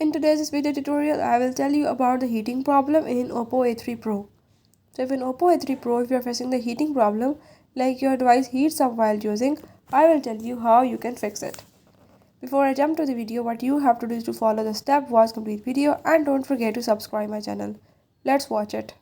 In today's video tutorial, I will tell you about the heating problem in Oppo A3 Pro. So if in Oppo A3 Pro, if you are facing the heating problem, like your device heats up while using, I will tell you how you can fix it. Before I jump to the video, what you have to do is to follow the step, watch complete video and don't forget to subscribe my channel. Let's watch it.